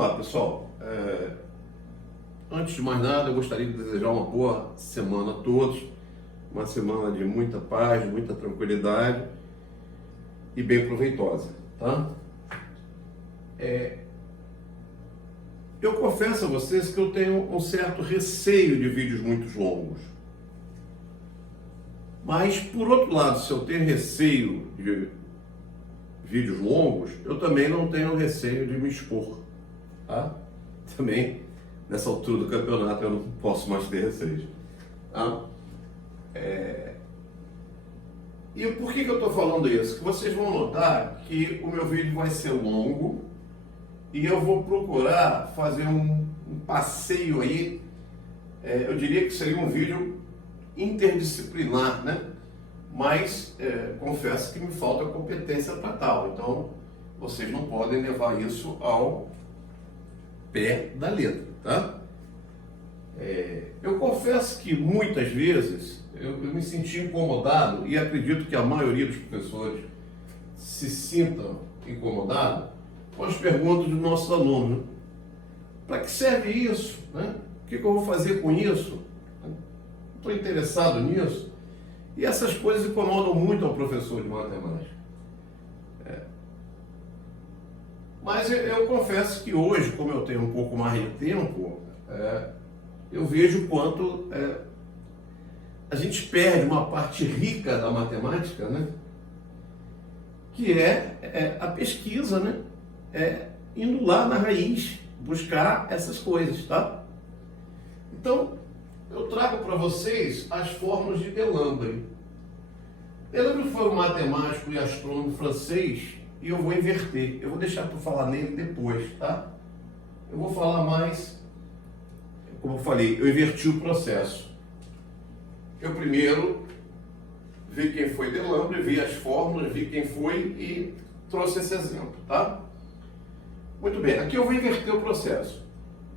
lá, pessoal. Antes de mais nada, eu gostaria de desejar uma boa semana a todos. Uma semana de muita paz, muita tranquilidade e bem proveitosa, tá? Eu confesso a vocês que eu tenho um certo receio de vídeos muito longos. Mas, por outro lado, se eu tenho receio de vídeos longos, eu também não tenho receio de me expor, tá? Também, nessa altura do campeonato, eu não posso mais ter receio, tá? E por que eu estou falando isso? Que vocês vão notar que o meu vídeo vai ser longo e eu vou procurar fazer um passeio aí, eu diria que seria um vídeo interdisciplinar, né? Mas confesso que me falta competência para tal, então vocês não podem levar isso ao pé da letra, tá? Eu confesso que muitas vezes eu me senti incomodado, e acredito que a maioria dos professores se sintam incomodados com as perguntas dos nossos alunos. Para que serve isso? Né? O que eu vou fazer com isso? Estou interessado nisso? E essas coisas incomodam muito ao professor de matemática. Mas eu confesso que hoje, como eu tenho um pouco mais de tempo, eu vejo o quanto a gente perde uma parte rica da matemática, né? Que é a pesquisa, né? Indo lá na raiz, buscar essas coisas, tá? Então, eu trago para vocês as fórmulas de Delambre. Delambre foi um matemático e astrônomo francês, e eu vou inverter. Eu vou deixar para falar nele depois, tá? Eu vou falar mais, como eu falei, eu inverti o processo. Eu primeiro vi quem foi Delambre, vi as fórmulas, vi quem foi e trouxe esse exemplo, tá? Muito bem, aqui eu vou inverter o processo.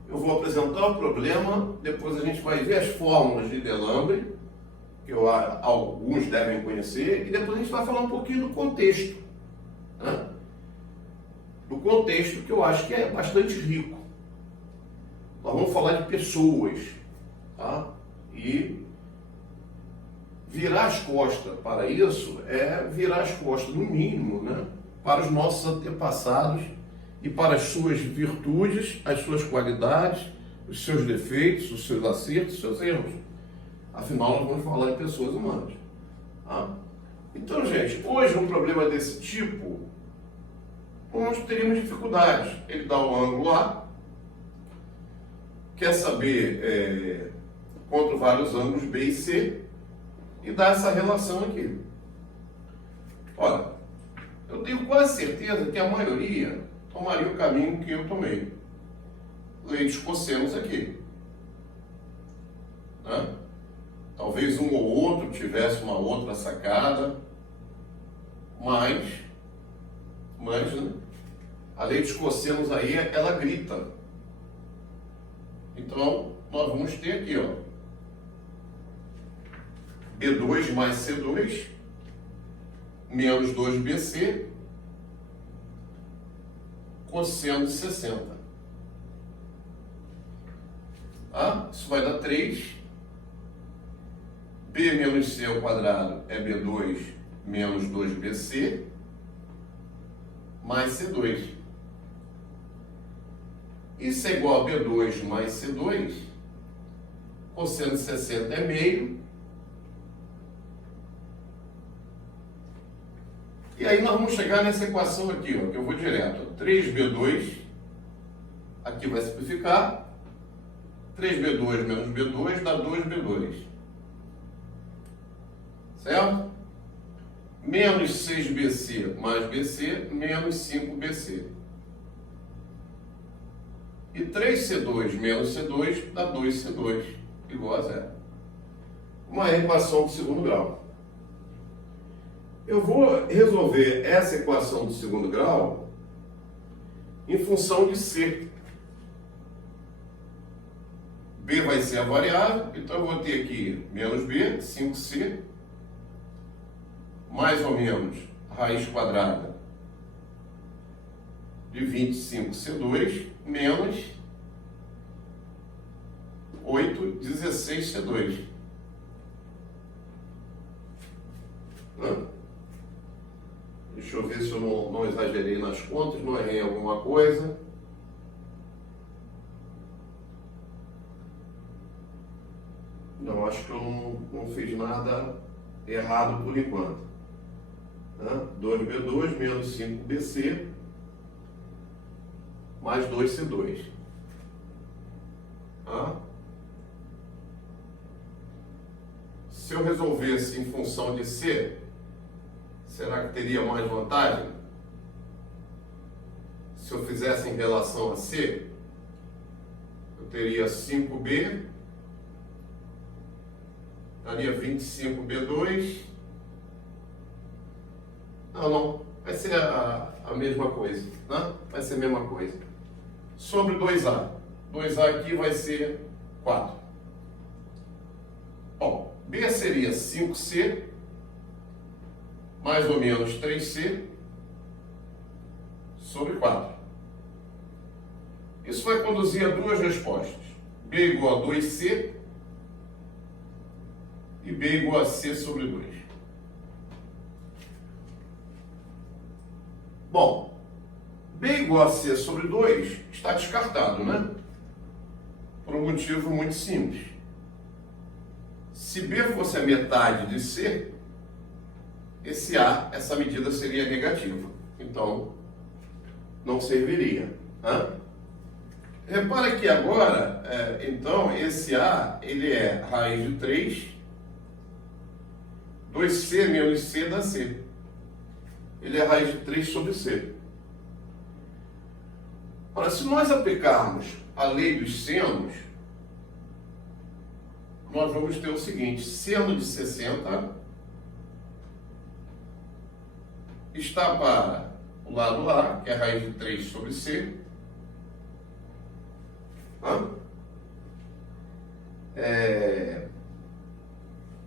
Eu vou apresentar o problema, depois a gente vai ver as fórmulas de Delambre, que alguns devem conhecer, e depois a gente vai falar um pouquinho do contexto, né? Do contexto que eu acho que é bastante rico. Nós vamos falar de pessoas, tá? E virar as costas para isso é virar as costas, no mínimo, né? Para os nossos antepassados e para as suas virtudes, as suas qualidades, os seus defeitos, os seus acertos, os seus erros. Afinal, nós vamos falar de pessoas humanas. Tá? Então, gente, hoje um problema desse tipo, nós teríamos dificuldades. Ele dá o ângulo A, quer saber quanto vale os ângulos B e C, e dá essa relação aqui. Olha, eu tenho quase certeza que a maioria tomaria o caminho que eu tomei. Lei dos cossenos aqui. Né? Talvez um ou outro tivesse uma outra sacada, mas né? A lei dos cossenos aí, ela grita. Então, nós vamos ter aqui, ó, B2 mais C2 menos 2BC cosseno de 60. Tá? Isso vai dar 3. B menos C ao quadrado é B2 menos 2BC mais C2. Isso é igual a B2 mais C2. Cosseno de 60 é meio. E aí nós vamos chegar nessa equação aqui, ó, que eu vou direto. 3B2, aqui vai simplificar. 3B2 menos B2 dá 2B2. Certo? Menos 6BC mais BC, menos 5BC. E 3C2 menos C2 dá 2C2, igual a zero. Uma equação do segundo grau. Eu vou resolver essa equação do segundo grau em função de C. B vai ser a variável, então eu vou ter aqui menos B, 5C, mais ou menos raiz quadrada de 25C2 menos 8,16C2. Deixa eu ver se eu não exagerei nas contas, não errei alguma coisa. Não, acho que eu não fiz nada errado por enquanto. 2B2 menos 5BC mais 2C2. Se eu resolvesse em função de C, será que teria mais vantagem? Se eu fizesse em relação a C, eu teria 5B, daria 25B2. Não, vai ser a mesma coisa, né? Vai ser a mesma coisa. Sobre 2A. 2A aqui vai ser 4. Bom, B seria 5C, mais ou menos 3C, sobre 4. Isso vai conduzir a duas respostas. B igual a 2C e B igual a C sobre 2. Bom, B igual a C sobre 2 está descartado, né? Por um motivo muito simples. Se B fosse a metade de C, esse A, essa medida seria negativa. Então, não serviria. Repara que agora, então, esse A, ele é raiz de 3, 2C menos C dá C. Ele é raiz de 3 sobre C. Ora, se nós aplicarmos a lei dos senos, nós vamos ter o seguinte: seno de 60 está para o lado A, que é raiz de 3 sobre C.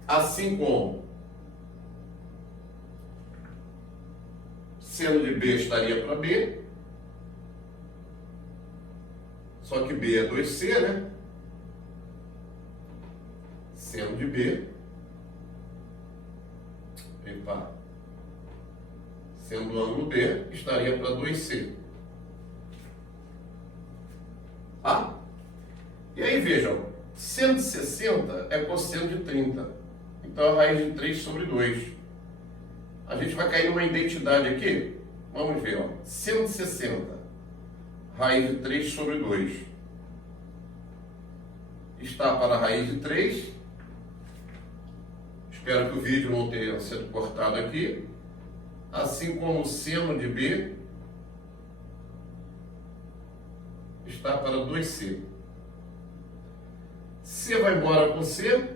Assim como seno de B estaria para B, só que B é 2C, né? Seno de B, sendo o ângulo B, estaria para 2C. E aí vejam, seno de 60 é cosseno de 30. Então a raiz de 3 sobre 2. A gente vai cair numa identidade aqui. Vamos ver, ó. Seno de 60, raiz de 3 sobre 2. Está para a raiz de 3. Espero que o vídeo não tenha sido cortado aqui. Assim como o seno de B está para 2C. C vai embora com C.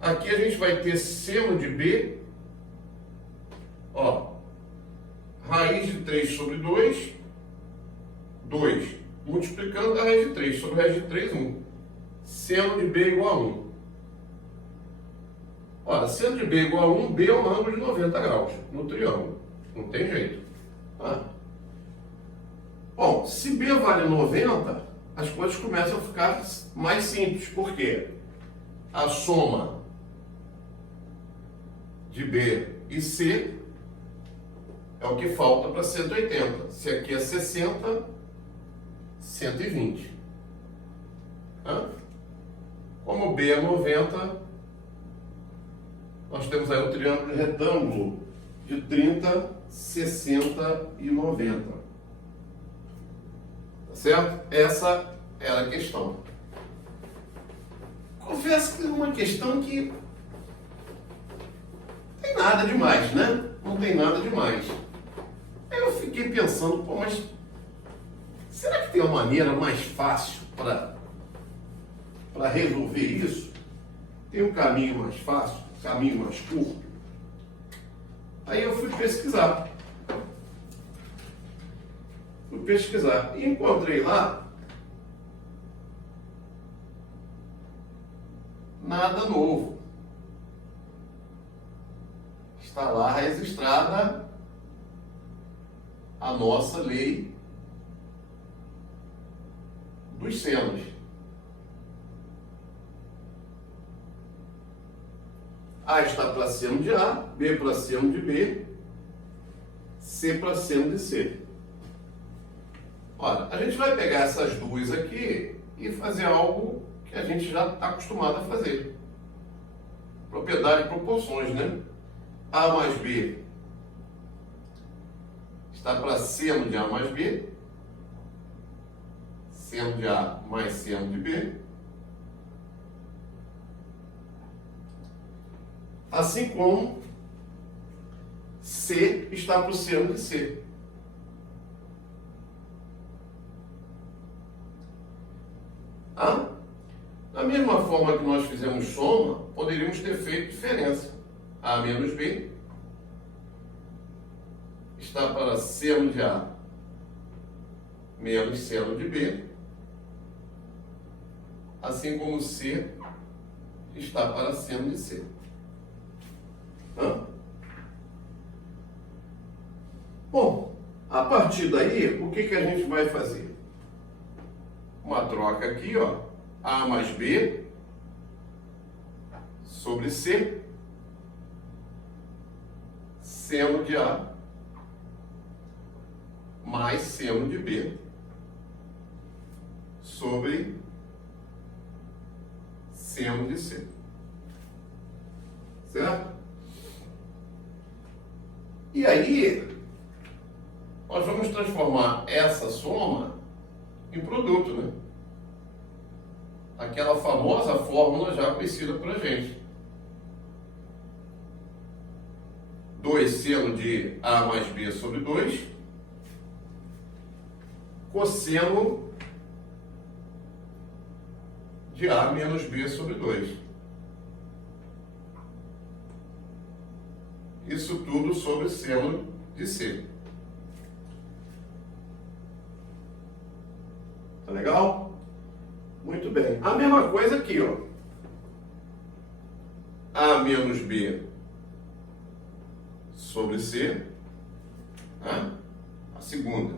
Aqui a gente vai ter seno de B, raiz de 3 sobre 2, 2, multiplicando a raiz de 3 sobre a raiz de 3, 1. Seno de B igual a 1. Ora, seno de B igual a 1, B é um ângulo de 90 graus no triângulo. Não tem jeito. Bom, se B vale 90, as coisas começam a ficar mais simples. Por quê? A soma de B e C é o que falta para 180. Se aqui é 60, 120. Como B é 90, nós temos aí o triângulo retângulo de 30, 60 e 90. Tá certo? Essa era a questão. Confesso que é uma questão que não tem nada demais, né? Não tem nada demais. Aí eu fiquei pensando, mas será que tem uma maneira mais fácil para resolver isso? Tem um caminho mais fácil, um caminho mais curto? Aí eu fui pesquisar. E encontrei lá nada novo. está lá registrada a nossa lei dos senos. A está para seno de A, B para seno de B, C para seno de C. Olha, a gente vai pegar essas duas aqui e fazer algo que a gente já está acostumado a fazer. Propriedade de proporções, né? A mais B está para seno de A mais B, seno de A mais seno de B. Assim como C está para o seno de C. Da mesma forma que nós fizemos soma, poderíamos ter feito diferença. A menos B está para seno de A menos seno de B, assim como C está para seno de C. Bom, a partir daí, o que a gente vai fazer? Uma troca aqui, ó, A mais B sobre C, seno de A mais seno de B sobre seno de C. Certo? E aí, nós vamos transformar essa soma em produto, né? Aquela famosa fórmula já conhecida por a gente. 2 seno de A mais B sobre 2, cosseno de A menos B sobre 2. Isso tudo sobre seno de C. Tá legal? Muito bem. A mesma coisa aqui, ó. A menos B sobre C. Tá? A segunda.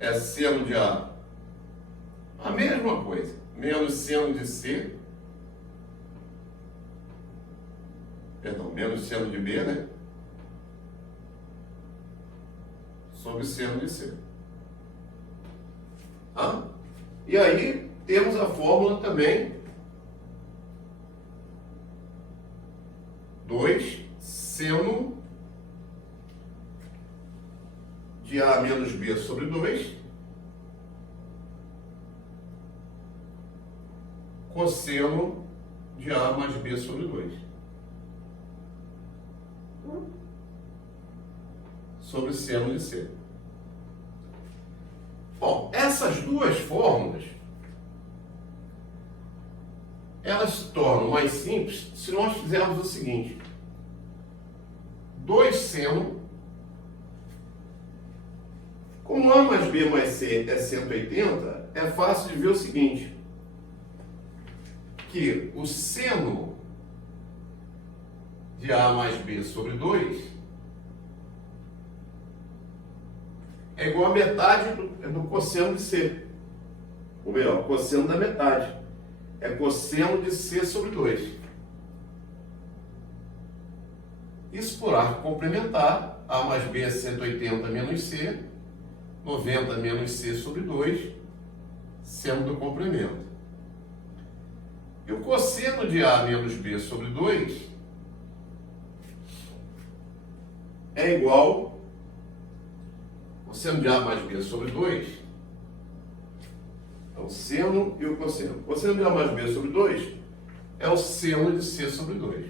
É seno de A. A mesma coisa. Menos seno de C. Perdão, menos seno de B, né? Sobre seno de C. E aí temos a fórmula também. 2 seno de A menos B sobre 2, cosseno de A mais B sobre 2. Sobre seno de C. Bom, essas duas fórmulas, elas se tornam mais simples se nós fizermos o seguinte. 2 seno, como A mais B mais C é 180, é fácil de ver o seguinte, que o seno de A mais B sobre 2 é igual a metade do cosseno de C. Ou melhor, cosseno da metade. É cosseno de C sobre 2. Isso por arco complementar. A mais B é 180 menos C. 90 menos C sobre 2. Seno do complemento. E o cosseno de A menos B sobre 2 é igual o seno de A mais B sobre 2, é o seno e o cosseno. O cosseno de A mais B sobre 2 é o seno de C sobre 2.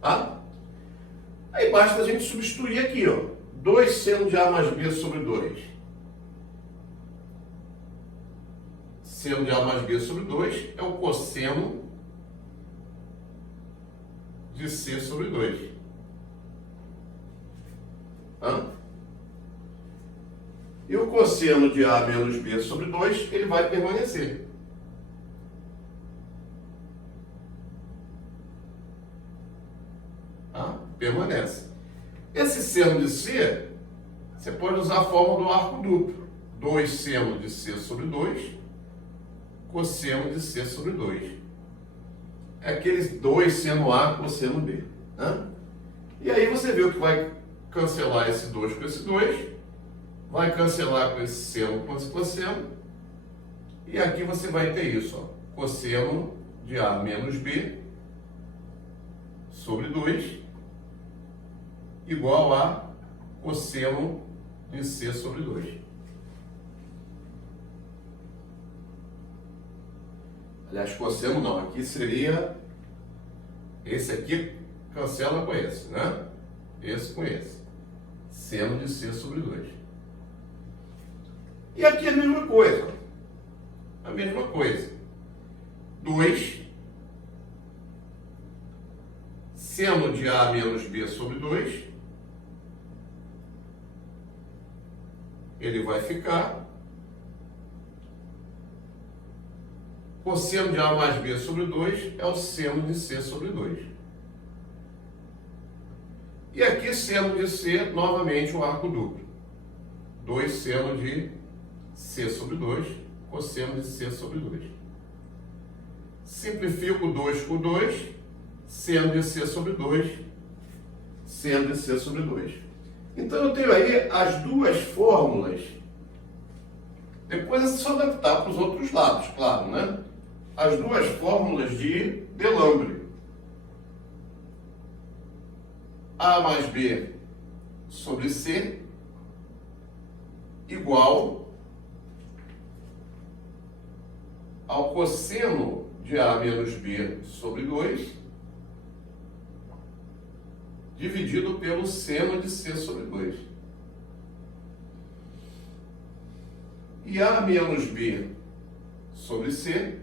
Tá? Aí basta a gente substituir aqui, ó. 2 seno de A mais B sobre 2. Seno de A mais B sobre 2 é o cosseno de C sobre 2. E o cosseno de A menos B sobre 2, ele vai permanecer. permanece. Esse seno de C, você pode usar a fórmula do arco duplo. 2 seno de C sobre 2, cosseno de C sobre 2. É aqueles 2 seno A, cosseno B. Né? E aí você vê o que vai cancelar esse 2 com esse 2, vai cancelar com esse seno com esse cosseno, e aqui você vai ter isso, ó, cosseno de A menos B sobre 2 igual a cosseno de C sobre 2. Aliás, cosseno não, aqui seria, esse aqui cancela com esse, né? Esse com esse. Seno de C sobre 2. E aqui a mesma coisa. A mesma coisa. 2 seno de A menos B sobre 2. Ele vai ficar cosseno de A mais B sobre 2 é o seno de C sobre 2. E aqui, seno de C, novamente o arco duplo. 2 seno de C sobre 2, cosseno de C sobre 2. Simplifico 2 por 2, seno de C sobre 2, seno de C sobre 2. Então eu tenho aí as duas fórmulas. Depois é só adaptar para os outros lados, claro, né? As duas fórmulas de Delambre. A mais B sobre C igual ao cosseno de A menos B sobre 2 dividido pelo seno de C sobre 2. E A menos B sobre C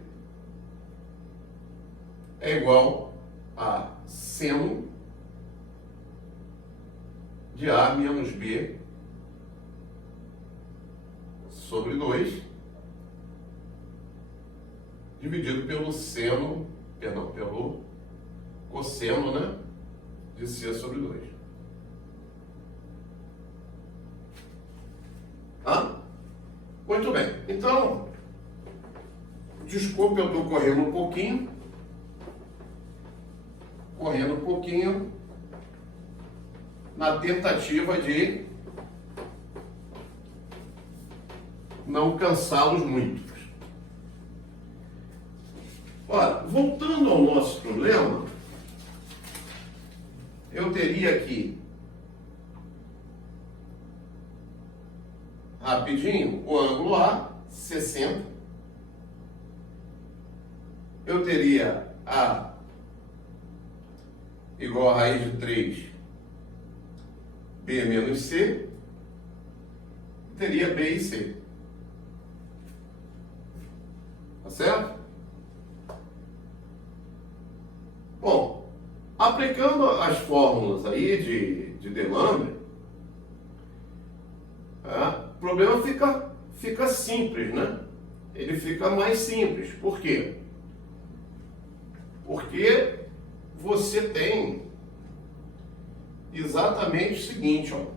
é igual a seno de A menos B sobre 2 dividido pelo seno, pelo cosseno, né, de C sobre 2. Muito bem. Então, desculpe, eu estou correndo um pouquinho, na tentativa de não cansá-los muito. Ora, voltando ao nosso problema, eu teria aqui, rapidinho, o ângulo A, 60. Eu teria A igual a raiz de 3, B menos C, teria B e C. Tá certo? Bom, aplicando as fórmulas aí de Delambre, o problema fica simples, né? Ele fica mais simples. Por quê? Porque você tem exatamente o seguinte, ó.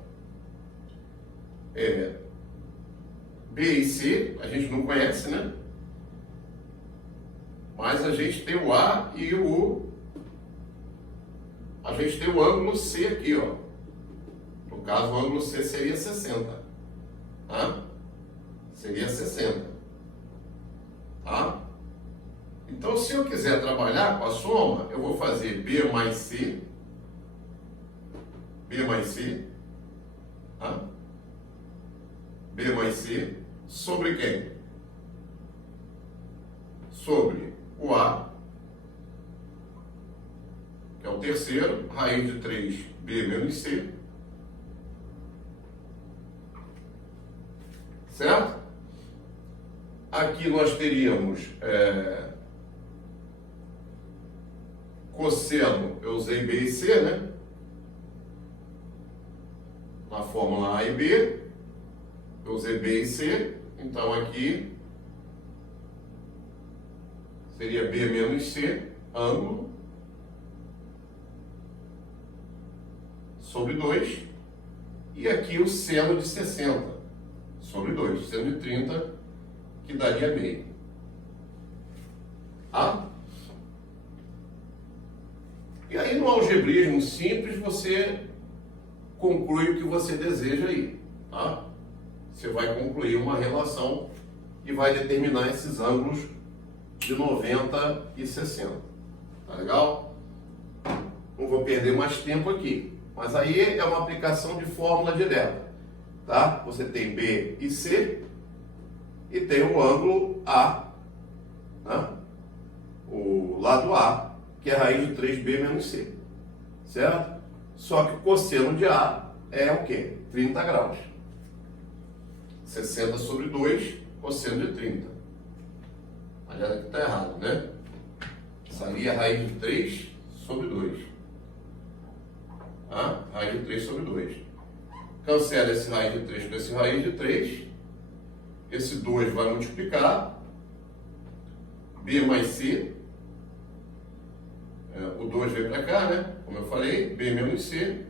B e C, a gente não conhece, né? Mas a gente tem o A e a gente tem o ângulo C aqui, ó. No caso, o ângulo C seria 60. Tá? Seria 60. Tá? Então, se eu quiser trabalhar com a soma, eu vou fazer B mais C, tá? B mais C, sobre quem? Sobre o A, que é o terceiro, raiz de 3B menos C, certo? Aqui nós teríamos cosseno, eu usei B e C, né? Na fórmula A e B, eu usei B e C, então aqui seria B menos C, ângulo, sobre 2, e aqui o seno de 60 sobre 2, seno de 30, que daria meio. Tá? E aí no algebrismo simples você conclui o que você deseja aí. Tá? Você vai concluir uma relação e vai determinar esses ângulos de 90 e 60. Tá legal? Não vou perder mais tempo aqui. Mas aí é uma aplicação de fórmula direta. Tá? Você tem B e C e tem o ângulo A, né? O lado A, que é a raiz de 3B menos C. Certo? Só que o cosseno de A é o quê? 30 graus. 60 sobre 2, cosseno de 30. Mas já está errado, né? Essa ali é a raiz de 3 sobre 2. Tá? Raiz de 3 sobre 2. Cancela esse raiz de 3 com esse raiz de 3. Esse 2 vai multiplicar. B mais C. O 2 veio para cá, né? Como eu falei, B menos C.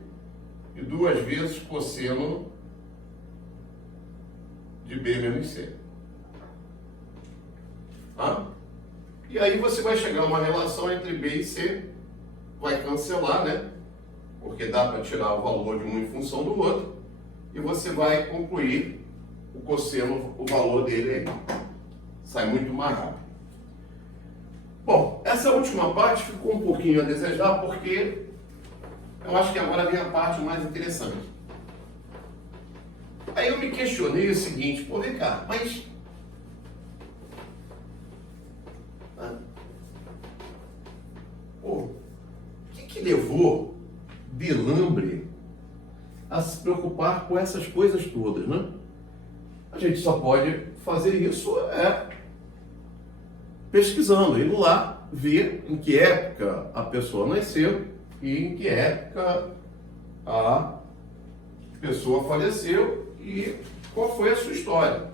E 2 vezes cosseno de B menos C. Tá? E aí você vai chegar a uma relação entre B e C. Vai cancelar, né? Porque dá para tirar o valor de um em função do outro. E você vai concluir o cosseno, o valor dele aí. Sai muito mais rápido. Bom, essa última parte ficou um pouquinho a desejar, porque eu acho que agora vem a parte mais interessante. Aí eu me questionei o seguinte, pô, vem cá, mas... o que levou Delambre a se preocupar com essas coisas todas, né? A gente só pode fazer isso pesquisando, indo lá, ver em que época a pessoa nasceu e em que época a pessoa faleceu e qual foi a sua história.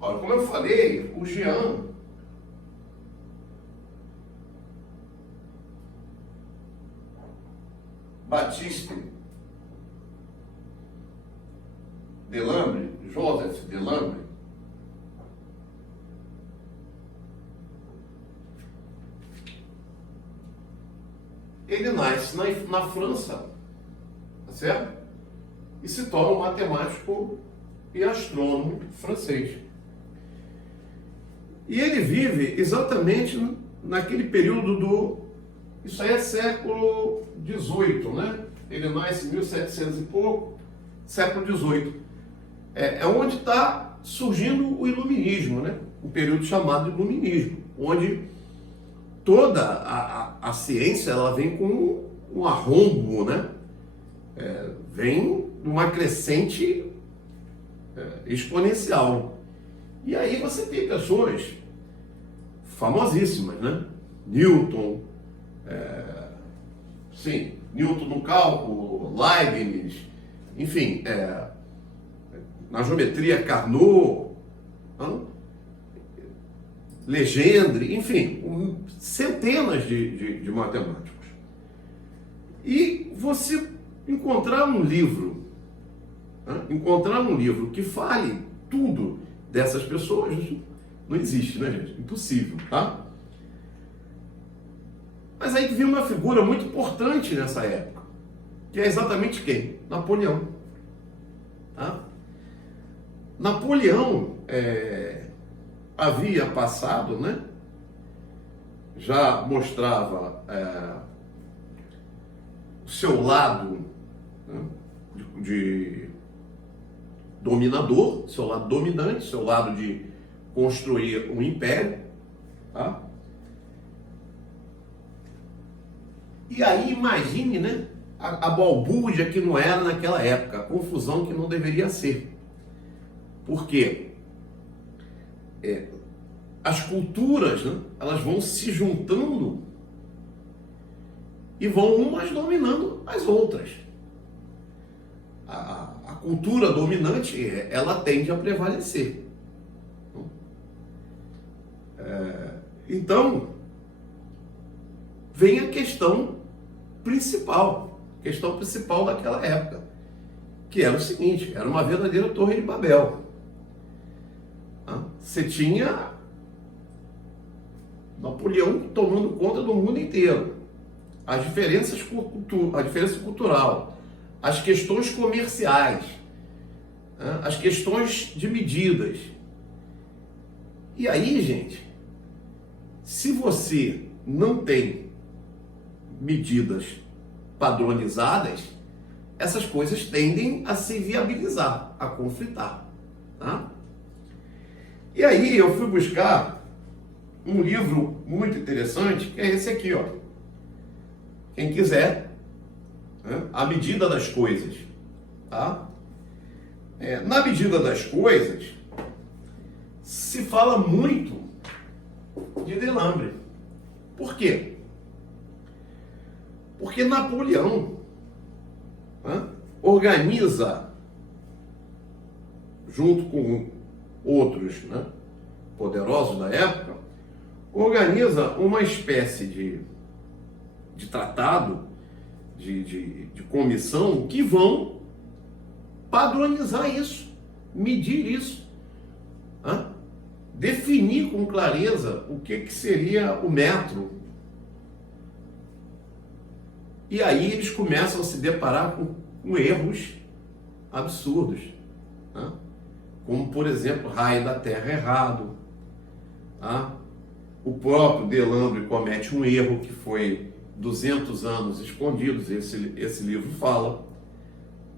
Olha, como eu falei, o Jean Baptiste Delambre, Joseph Delambre, ele nasce na França, tá certo? E se torna um matemático e astrônomo francês. E ele vive exatamente naquele período isso aí é século XVIII, né? Ele nasce em 1700 e pouco, século XVIII. É onde está surgindo o iluminismo, né? Um período chamado de iluminismo, onde toda a ciência ela vem com um arrombo, né? Vem numa crescente exponencial. E aí você tem pessoas famosíssimas, né? Newton, Newton no cálculo, Leibniz, enfim, na geometria Carnot, Legendre, enfim, centenas de matemáticos. E você encontrar um livro que fale tudo dessas pessoas, não existe, né, gente? Impossível, tá? Mas aí vem uma figura muito importante nessa época, que é exatamente quem? Napoleão. Tá? Napoleão havia passado, né? Já mostrava o seu lado, né, de dominador, seu lado dominante, seu lado de construir um império, tá? E aí imagine, né, a balbúrdia que não era naquela época, a confusão que não deveria ser. Por quê? As culturas, né, elas vão se juntando e vão umas dominando as outras. A cultura dominante, ela tende a prevalecer. Então, vem a questão questão principal daquela época, que era o seguinte: era uma verdadeira Torre de Babel. Você tinha Napoleão tomando conta do mundo inteiro, a diferença cultural, as questões comerciais, as questões de medidas. E aí, gente, se você não tem medidas padronizadas, essas coisas tendem a se viabilizar, a conflitar, tá? E aí eu fui buscar um livro muito interessante, que é esse aqui, ó. Quem quiser, né? A Medida das Coisas, tá? Na Medida das Coisas, se fala muito de Delambre. Por quê? Porque Napoleão, né, organiza, junto com outros, né, poderosos da época, organiza uma espécie de tratado, de comissão, que vão padronizar isso, medir isso, né? Definir com clareza o que seria o metro. E aí eles começam a se deparar com erros absurdos, né? Como, por exemplo, raio da terra errado. Tá? O próprio Delambre comete um erro que foi 200 anos escondidos, esse livro fala.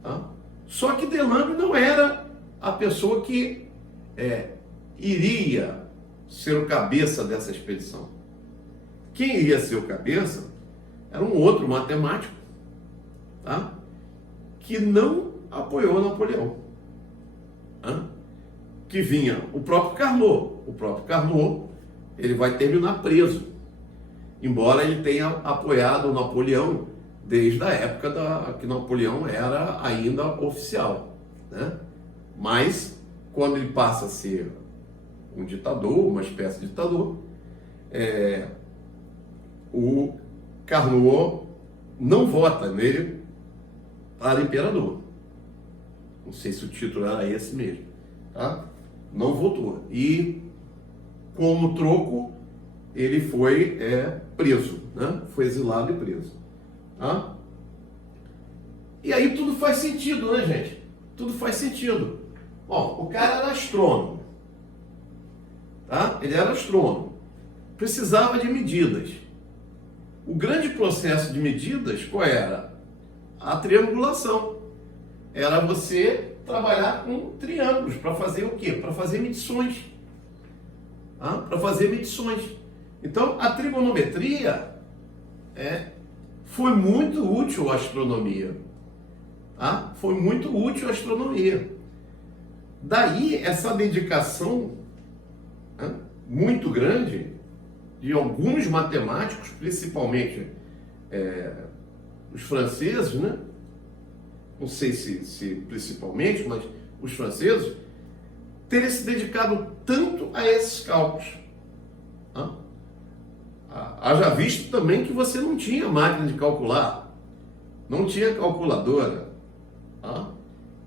Tá? Só que Delambre não era a pessoa que iria ser o cabeça dessa expedição. Quem iria ser o cabeça era um outro matemático, tá? Que não apoiou Napoleão. Tá? Que vinha o próprio Carnot. O próprio Carnot, ele vai terminar preso, embora ele tenha apoiado o Napoleão desde a época que Napoleão era ainda oficial, né? Mas quando ele passa a ser um ditador, uma espécie de ditador, o Carnot não vota nele para imperador. Não sei se o título era esse mesmo, tá? Não votou. E, como troco, ele foi preso, né? Foi exilado e preso. Tá? E aí tudo faz sentido, né, gente? Tudo faz sentido. Bom, o cara era astrônomo. Tá? Ele era astrônomo. Precisava de medidas. O grande processo de medidas, qual era? A triangulação. Era você trabalhar com triângulos para fazer o quê? Para fazer medições. Tá? Para fazer medições. Então, a trigonometria foi muito útil à astronomia. Tá? Foi muito útil à astronomia. Daí, essa dedicação muito grande de alguns matemáticos, principalmente os franceses, né? Não sei se principalmente, mas os franceses, terem se dedicado tanto a esses cálculos. Tá? Haja visto também que você não tinha máquina de calcular, não tinha calculadora. Tá?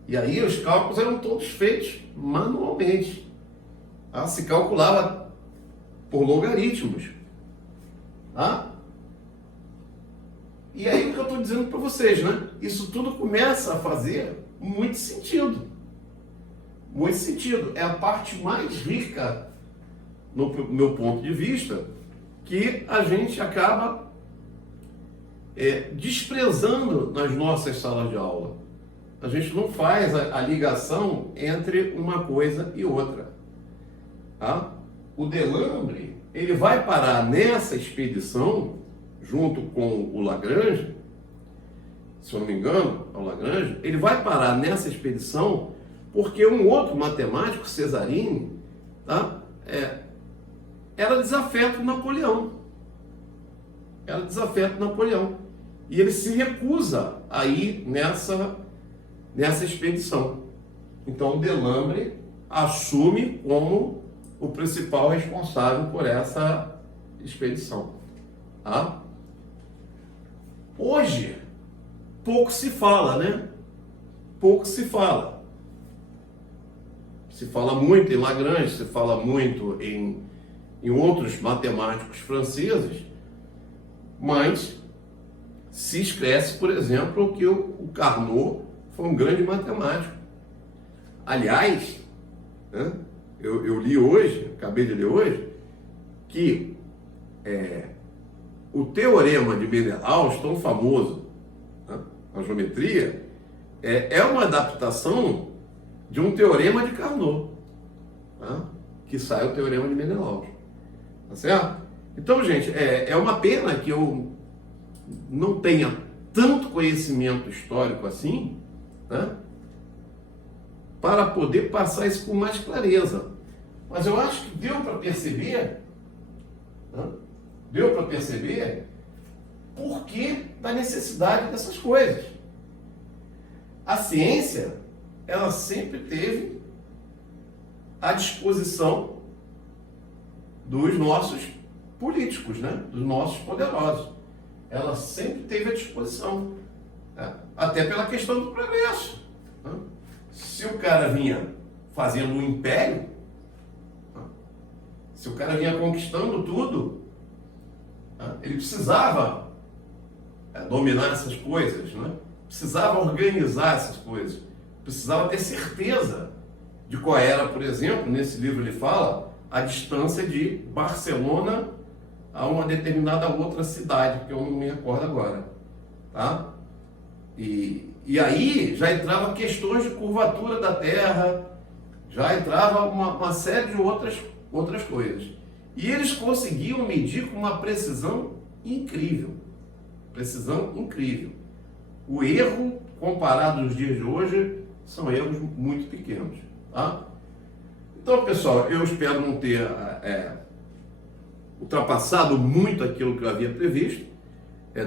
E aí os cálculos eram todos feitos manualmente. Tá? Se calculava por logaritmos. Tá? E aí o que eu estou dizendo para vocês, né? Isso tudo começa a fazer muito sentido. Muito sentido. É a parte mais rica, no meu ponto de vista, que a gente acaba desprezando nas nossas salas de aula. A gente não faz a ligação entre uma coisa e outra. Tá? O Delambre, ele vai parar nessa expedição, junto com o Lagrange, se eu não me engano, é o Lagrange, ele vai parar nessa expedição porque um outro matemático, Cesarini, tá? Era desafeto de Napoleão. Era desafeto de Napoleão. E ele se recusa a ir nessa expedição. Então o Delambre assume como o principal responsável por essa expedição. Tá? Hoje, pouco se fala, né? Pouco se fala. Se fala muito em Lagrange, se fala muito em outros matemáticos franceses, mas se esquece, por exemplo, que o Carnot foi um grande matemático. Aliás, né, eu li hoje, acabei de ler hoje, que o teorema de Menelaus, tão famoso, né, na geometria, é uma adaptação de um teorema de Carnot, tá? Que sai o teorema de Menelaus. Tá certo? Então, gente, é uma pena que eu não tenha tanto conhecimento histórico assim, né, para poder passar isso com mais clareza. Mas eu acho que deu para perceber, né, deu para perceber por que da necessidade dessas coisas. A ciência, ela sempre teve à disposição dos nossos políticos, né? Dos nossos poderosos. Ela sempre teve à disposição, né? Até pela questão do progresso, né? Se o cara vinha fazendo um império, né? Se o cara vinha conquistando tudo, né? Ele precisava dominar essas coisas, né? Precisava organizar essas coisas, precisava ter certeza de qual era, por exemplo, nesse livro ele fala, a distância de Barcelona a uma determinada outra cidade, que eu não me recordo agora, tá? E aí já entrava questões de curvatura da Terra, já entrava uma série de outras coisas. E eles conseguiam medir com uma precisão incrível. Precisão incrível. O erro, comparado aos dias de hoje, são erros muito pequenos, tá? Então, pessoal, eu espero não ter ultrapassado muito aquilo que eu havia previsto.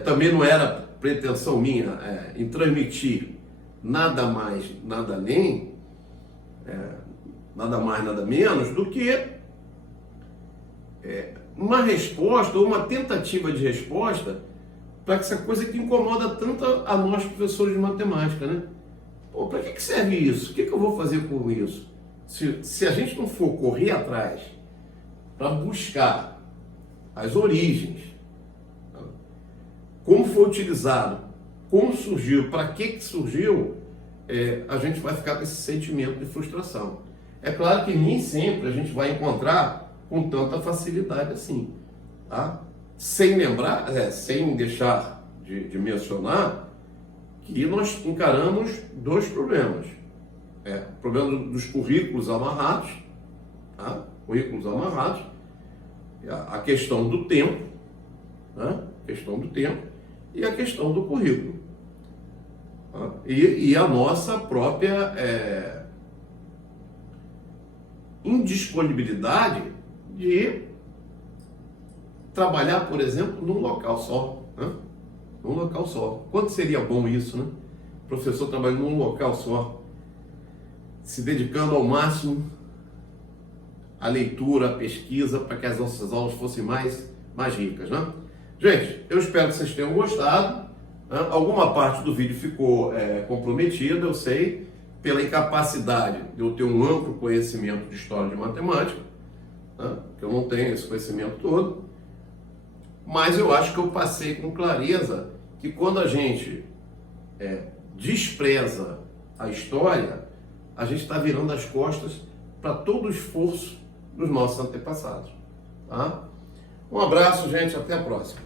Também não era pretensão minha em transmitir nada mais, nada além, nada mais, nada menos do que uma resposta ou uma tentativa de resposta para essa coisa que incomoda tanto a nós, professores de matemática, né? Pô, para que serve isso? O que eu vou fazer com isso? Se a gente não for correr atrás para buscar as origens, como foi utilizado, como surgiu, para que surgiu, a gente vai ficar com esse sentimento de frustração. É claro que nem sempre a gente vai encontrar com tanta facilidade assim, tá? Sem lembrar, sem deixar de mencionar que nós encaramos dois problemas. O problema dos currículos amarrados, tá? Currículos amarrados, a questão do tempo, né? A questão do tempo e a questão do currículo. Tá? E a nossa própria indisponibilidade de trabalhar, por exemplo, num local só, né? Num local só. Quanto seria bom isso, né? O professor trabalhando num local só, se dedicando ao máximo à leitura, à pesquisa, para que as nossas aulas fossem mais ricas, né? Gente, eu espero que vocês tenham gostado, né? Alguma parte do vídeo ficou comprometida, eu sei, pela incapacidade de eu ter um amplo conhecimento de história de matemática, né? Que eu não tenho esse conhecimento todo, mas eu acho que eu passei com clareza que quando a gente despreza a história, a gente está virando as costas para todo o esforço dos nossos antepassados, tá? Um abraço, gente, até a próxima.